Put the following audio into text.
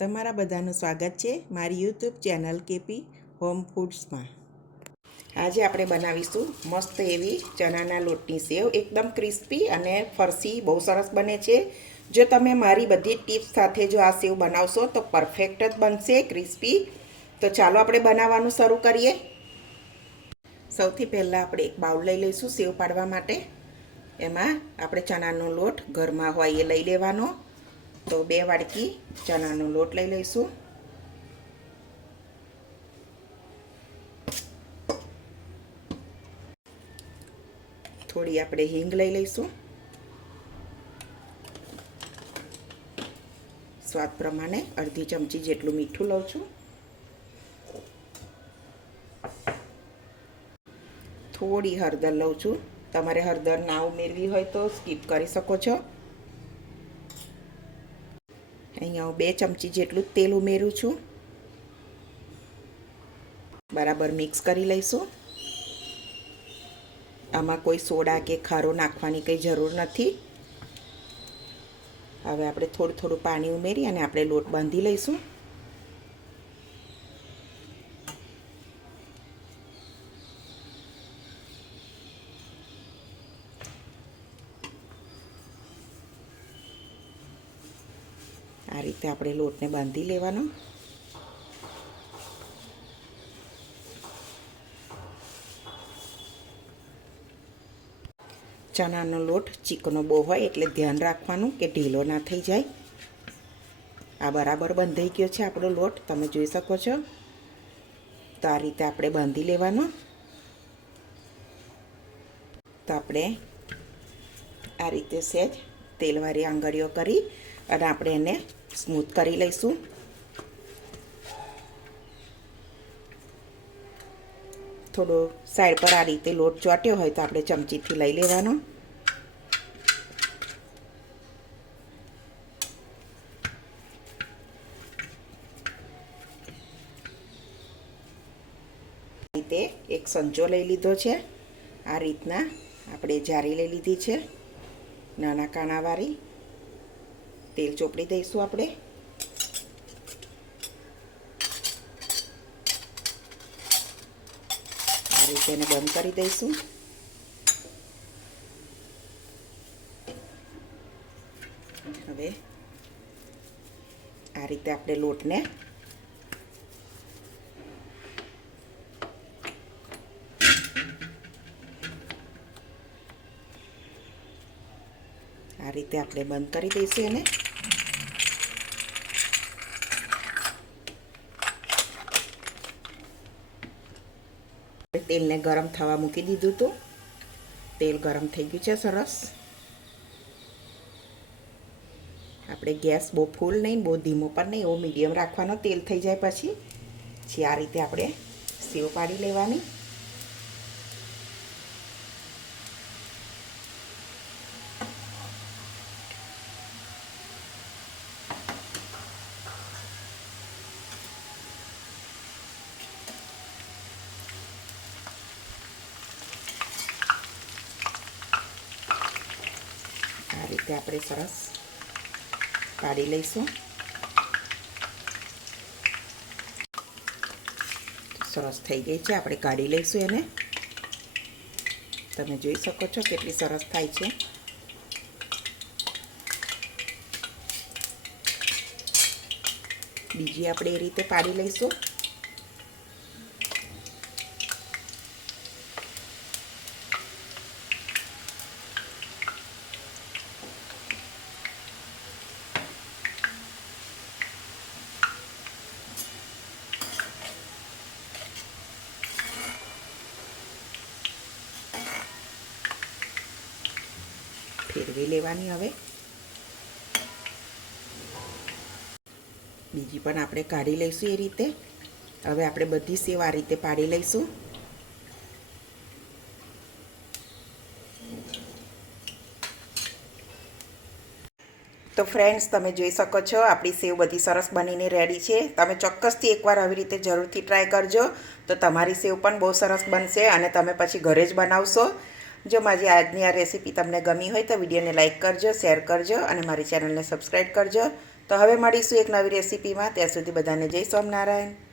તમારા બધાનું સ્વાગત છે મારી યુટ્યુબ ચેનલ કેપી હોમ ફૂડ્સમાં। આજે આપણે બનાવીશું મસ્ત એવી ચણાના લોટની સેવ, એકદમ ક્રિસ્પી અને ફરસી બહુ સરસ બને છે। જો તમે મારી બધી ટિપ્સ સાથે જો આ સેવ બનાવશો તો પરફેક્ટ જ બનશે, ક્રિસ્પી। તો ચાલો આપણે બનાવવાનું શરૂ કરીએ। સૌથી પહેલાં આપણે એક બાઉલ લઈ લઈશું સેવ પાડવા માટે। એમાં આપણે ચણાનો લોટ ઘરમાં હોય એ લઈ લેવાનો। તો 2 વાડકી ચણાનો લોટ લઈ લઈશું। થોડી આપણે હિંગ લઈ લઈશું। સ્વાદ પ્રમાણે અડધી ચમચી જેટલું મીઠું લઉં છું। થોડી હળદર લઉં છું। તમારે હળદર ના ઉમેરવી હોય તો સ્કીપ કરી શકો છો। અહીંયા હું 2 ચમચી જેટલું તેલ ઉમેરું છું। બરાબર મિક્સ કરી લઈશું। આમાં કોઈ સોડા કે ખારો નાખવાની કંઈ જરૂર નથી। હવે આપણે થોડું થોડું પાણી ઉમેરી અને આપણે લોટ બાંધી લઈશું। આ રીતે આપણે લોટને બાંધી લેવાનો। ચણાનો લોટ ચીકણો બહુ હોય એટલે ધ્યાન રાખવાનું કે ઢીલો ના થઈ જાય। આ બરાબર બંધાઈ ગયો છે આપણો લોટ, તમે જોઈ શકો છો। તો આ રીતે આપણે બાંધી લેવાનો। તો આપણે આ રીતે સહેજ તેલવાળી આંગળીઓ કરી અને આપણે એને સ્મૂથ કરી લઈશું। થોડો સાઈડ પર આ રીતે લોટ ચોટ્યો હોય તો આપણે ચમચીથી લઈ લેવાનો। રીતે એક સંચો લઈ લીધો છે। આ રીતના આપણે જારી લઈ લીધી છે નાના કાણાવાળી। તેલ ચોપડી દઈશું આપણે। આ રીતે એને બંધ કરી દઈશું। હવે આ રીતે આપણે લોટને આ રીતે આપણે બંધ કરી દઈશું એને। તેલને ગરમ થવા મૂકી દીધું હતું। તેલ ગરમ થઈ ગયું છે સરસ। આપણે ગેસ બહુ ફૂલ નહીં બહુ ધીમો પણ નહીં, એવો મીડિયમ રાખવાનો તેલ થઈ જાય પછી આ રીતે આપણે સેવ પાડી લેવાની। આ રીતે આપણે સરસ પાડી લઈશું। સરસ થઈ ગઈ છે, આપણે કાઢી લઈશું એને। તમે જોઈ શકો છો કેટલી સરસ થાય છે। બીજી આપણે એ રીતે પાડી લઈશું। ફેરવી લેવાની। હવે બીજી પણ આપણે કાઢી લઈશું એ રીતે। હવે આપણે બધી સેવ આ રીતે પાડી લઈશું। તો ફ્રેન્ડ્સ, તમે જોઈ શકો છો આપણી સેવ બધી સરસ બનીને રેડી છે। તમે ચોક્કસથી એકવાર આવી રીતે જરૂરથી ટ્રાય કરજો, તો તમારી સેવ પણ બહુ સરસ બનશે અને તમે પછી ઘરે જ બનાવશો। જો મારી આજની આ રેસીપી તમને ગમી હોય તો વિડીયોને લાઇક કરજો, શેર કરજો અને મારી ચેનલને સબસ્ક્રાઈબ કરજો। તો હવે મળીશું એક નવી રેસીપીમાં. ત્યાં સુધી બધાને જય સ્વામિનારાયણ.